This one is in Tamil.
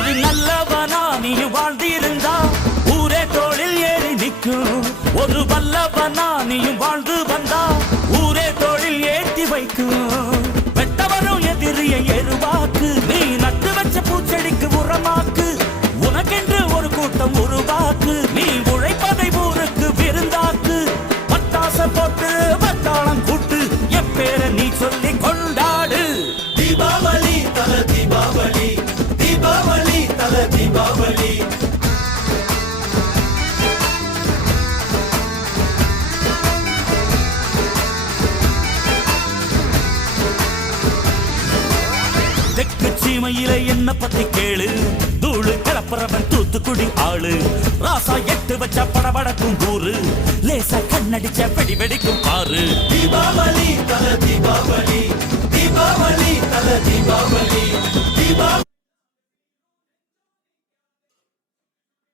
ஒரு நல்லவனா நீ வாழ்ந்திருந்தா ஊரே தோளில் ஏறி நிற்கும். ஒரு வல்லவனா நீயும் வாழ்ந்து வந்தா ஊரே தோளில் ஏற்றி வைக்கும். வெட்டவரும் எதிரிய எருவாக்கு, நீ நட்டு வச்ச பூச்செடிக்கு உரமாக்கு. உனக்கென்று ஒரு கூட்டம் உருவாக்கு, நீ உழைப்பதை ஊருக்கு விருந்தாக்கு. பட்டாச போட்டு பட்டாளம் கூட்டு, என் பேரை நீ சொல்லி கொண்டாடு. தீபாவளி தல தீபாவளி, தீபாவளி தல தீபாவளி. தெற்கு சீமையில என்ன பத்தி கேளு, தூளு கிளப்புறவன் தூத்துக்குடி ஆளு. ராசா எட்டு வச்ச படபடக்கும் ஊரு, லேசா கண்ணடிச்ச வெடி வெடிக்கும் பாரு. தீபாவளி தல தீபாவளி, தீபாவளி தல தீபாவளி.